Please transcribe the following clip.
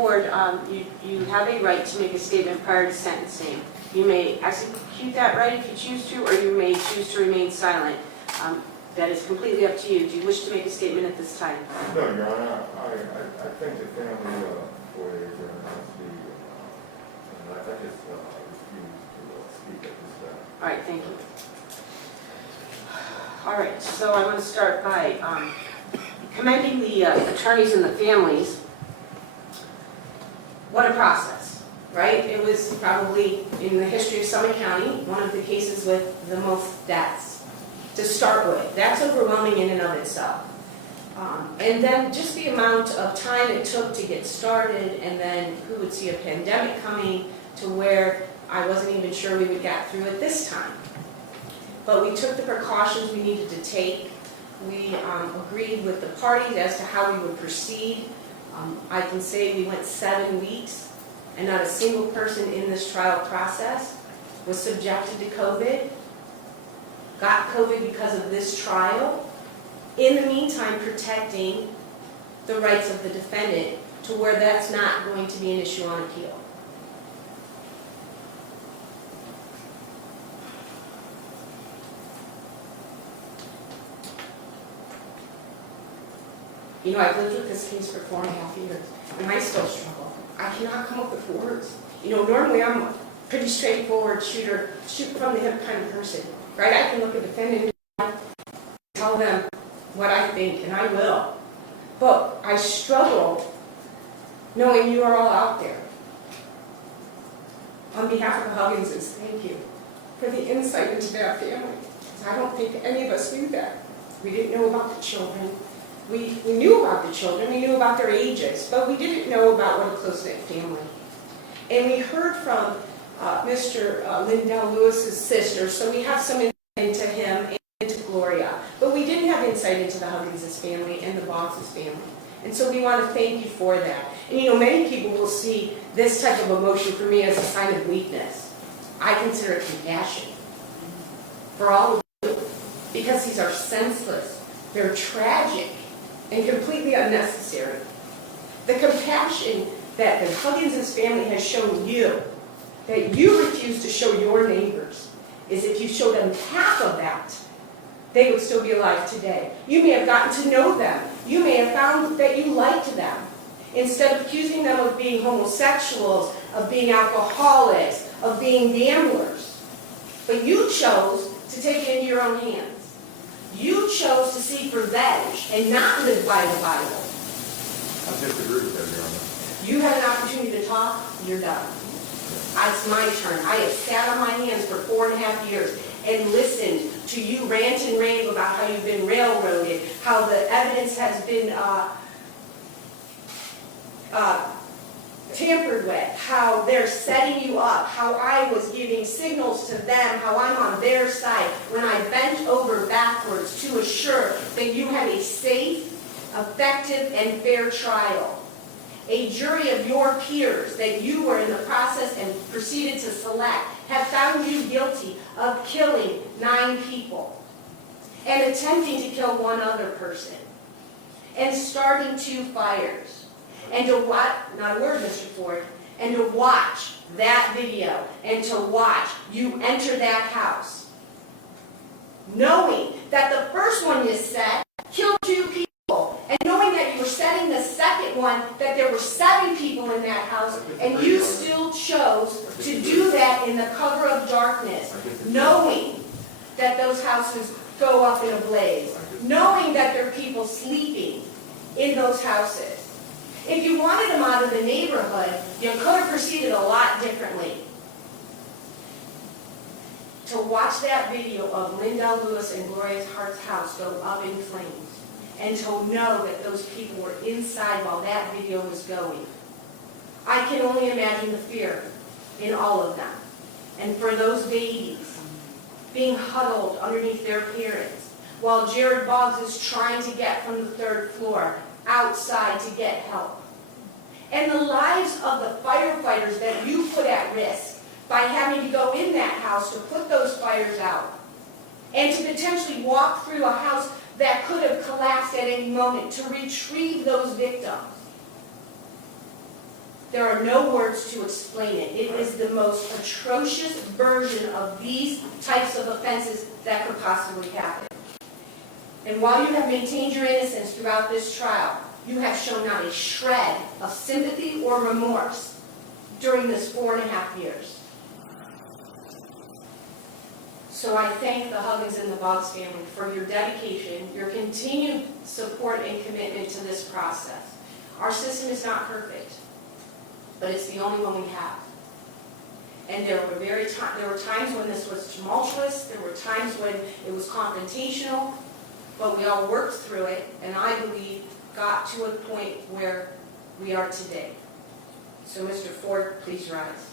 Ford, you have a right to make a statement prior to sentencing. You may execute that right if you choose to, or you may choose to remain silent. That is completely up to you. Do you wish to make a statement at this time? No, Your Honor, I think the family for a has to be, and I just refuse to speak at this time. All right, thank you. All right, so I want to start by commending the attorneys and the families. What a process, right? It was probably, in the history of Summit County, one of the cases with the most deaths to start with. That's overwhelming in and of itself. And then just the amount of time it took to get started, and then who would see a pandemic coming to where I wasn't even sure we would get through it this time. But we took the precautions we needed to take. We agreed with the parties as to how we would proceed. I can say we went 7 weeks, and not a single person in this trial process was subjected to COVID, got COVID because of this trial. In the meantime, protecting the rights of the defendant to where that's not going to be an issue on appeal. You know, I've lived with this case for 4.5 years, and I still struggle. I cannot come up with words. You know, normally I'm a pretty straightforward shoot from the hip kind of person, right? I can look at the defendant and tell them what I think, and I will. But I struggle knowing you are all out there. On behalf of the Hugginses, thank you for the insight into that family. I don't think any of us knew that. We didn't know about the children. We knew about the children, we knew about their ages, but we didn't know about what a close-knit family. And we heard from Mr. Lindell Lewis's sister, so we have some insight into him and into Gloria. But we didn't have insight into the Hugginses family and the Boggs' family. And so we want to thank you for that. And you know, many people will see this type of emotion for me as a sign of weakness. I consider it compassion for all of you, because these are senseless, they're tragic, and completely unnecessary. The compassion that the Hugginses family has shown you, that you refuse to show your neighbors, is if you showed them half of that, they would still be alive today. You may have gotten to know them. You may have found that you liked them. Instead of accusing them of being homosexuals, of being alcoholics, of being gamblers. But you chose to take it into your own hands. You chose to seek revenge and not live by the Bible. I disagree with that, Your Honor. You had an opportunity to talk, you're done. It's my turn. I have sat on my hands for 4.5 years and listened to you rant and rave about how you've been railroaded, how the evidence has been tampered with, how they're setting you up, how I was giving signals to them, how I'm on their side, when I bent over backwards to assure that you had a safe, effective, and fair trial. A jury of your peers that you were in the process and proceeded to select have found you guilty of killing 9 people and attempting to kill 1 other person and starting 2 fires. And to watch, not a word, Mr. Ford, and to watch that video and to watch you enter that house, knowing that the first one you set killed 2 people, and knowing that you were setting the second one, that there were 7 people in that house, and you still chose to do that in the cover of darkness, knowing that those houses go up in a blaze, knowing that there are people sleeping in those houses. If you wanted them out of the neighborhood, you could have proceeded a lot differently. To watch that video of Lindell Lewis and Gloria Hart's house go up in flames, and to know that those people were inside while that video was going, I can only imagine the fear in all of them. And for those babies being huddled underneath their parents, while Jared Boggs is trying to get from the 3rd floor outside to get help. And the lives of the firefighters that you put at risk by having to go in that house to put those fires out. And to potentially walk through a house that could have collapsed at any moment to retrieve those victims. There are no words to explain it. It is the most atrocious version of these types of offenses that could possibly happen. And while you have maintained your innocence throughout this trial, you have shown not a shred of sympathy or remorse during this 4.5 years. So I thank the Huggins and the Boggs family for your dedication, your continued support and commitment to this process. Our system is not perfect, but it's the only one we have. And there were times when this was tumultuous, there were times when it was confrontational, but we all worked through it, and I believe got to a point where we are today. So Mr. Ford, please rise.